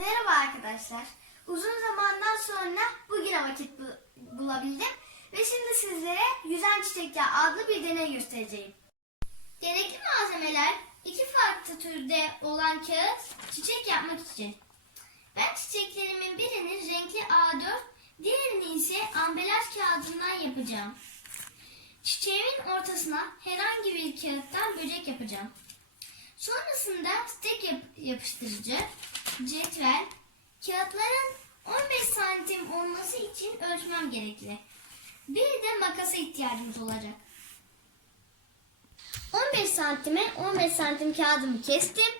Merhaba arkadaşlar. Uzun zamandan sonra bugüne vakit bu- bulabildim. Ve şimdi sizlere Yüzen Çiçekler adlı bir deney göstereceğim. Gerekli malzemeler iki farklı türde olan kağıt çiçek yapmak için. Ben çiçeklerimin birini renkli A4, diğerini ise ambalaj kağıdından yapacağım. Çiçeğimin ortasına herhangi bir kağıttan böcek yapacağım. Sonrasında stek yap- yapıştırıcı, cetvel, kağıtların 15 santim olması için ölçmem gerekli. Bir de makasa ihtiyacımız olacak. 15 santime 15 santim kağıdımı kestim.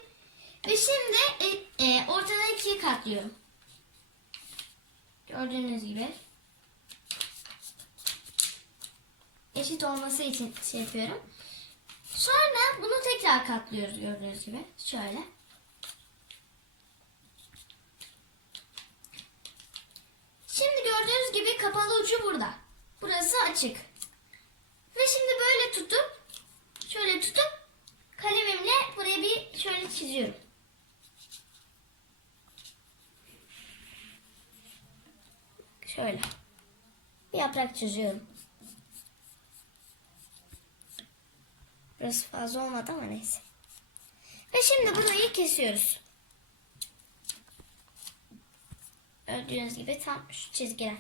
Ve şimdi e, e, ortadan ikiye katlıyorum. Gördüğünüz gibi. Eşit olması için şey yapıyorum. Sonra bunu tekrar katlıyoruz gördüğünüz gibi. Şöyle. Şimdi gördüğünüz gibi kapalı ucu burada. Burası açık. Ve şimdi böyle tutup şöyle tutup kalemimle buraya bir şöyle çiziyorum. Şöyle. Bir yaprak çiziyorum. Burası fazla olmadı ama neyse. Ve şimdi burayı kesiyoruz. Gördüğünüz gibi tam şu çizgiler.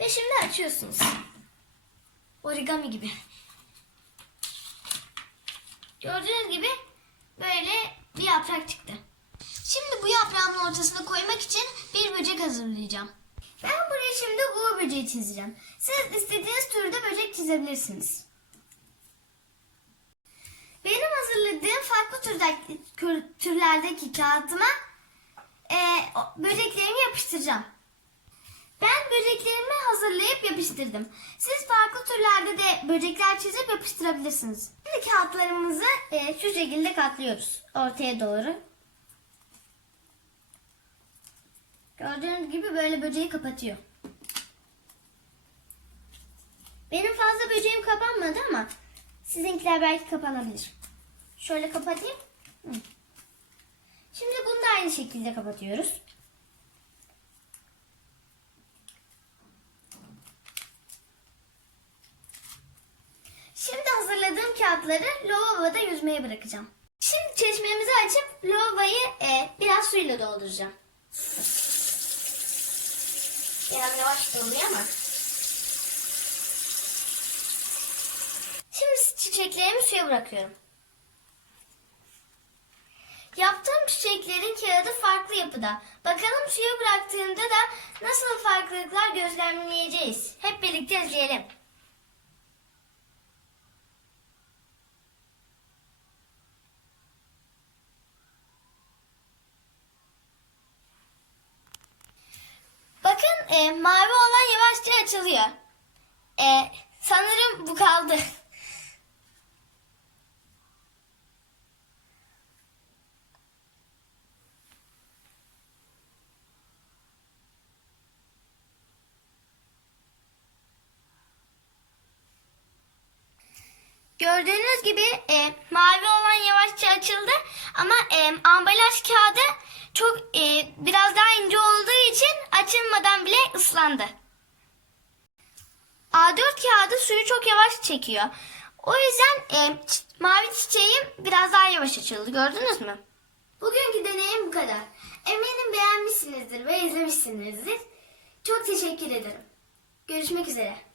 Ve şimdi açıyorsunuz. Origami gibi. Gördüğünüz gibi böyle bir yaprak çıktı. Şimdi bu yaprağımın ortasına koymak için bir böcek hazırlayacağım. Şimdi uğur böceği çizeceğim. Siz istediğiniz türde böcek çizebilirsiniz. Benim hazırladığım farklı türlerdeki kağıtıma e, böceklerimi yapıştıracağım. Ben böceklerimi hazırlayıp yapıştırdım. Siz farklı türlerde de böcekler çizip yapıştırabilirsiniz. Şimdi kağıtlarımızı e, şu şekilde katlıyoruz ortaya doğru. Gördüğünüz gibi böyle böceği kapatıyor. Benim fazla böceğim kapanmadı ama sizinkiler belki kapanabilir. Şöyle kapatayım. Şimdi bunu da aynı şekilde kapatıyoruz. Şimdi hazırladığım kağıtları lavaboda yüzmeye bırakacağım. Şimdi çeşmemizi açıp lavaboyu e, biraz suyla dolduracağım. Biraz yavaş doluyor ama. Şimdi çiçeklerimi suya bırakıyorum. Yaptığım çiçeklerin kağıdı farklı yapıda. Bakalım suya bıraktığımda da nasıl farklılıklar gözlemleyeceğiz. Hep birlikte izleyelim. Bakın e, mavi olan yavaşça açılıyor. E, sanırım bu kaldı. Gördüğünüz gibi e, mavi olan yavaşça açıldı ama e, ambalaj kağıdı çok e, biraz daha ince olduğu için açılmadan bile ıslandı. A4 kağıdı suyu çok yavaş çekiyor. O yüzden e, mavi çiçeğim biraz daha yavaş açıldı. Gördünüz mü? Bugünkü deneyim bu kadar. Eminim beğenmişsinizdir ve izlemişsinizdir. Çok teşekkür ederim. Görüşmek üzere.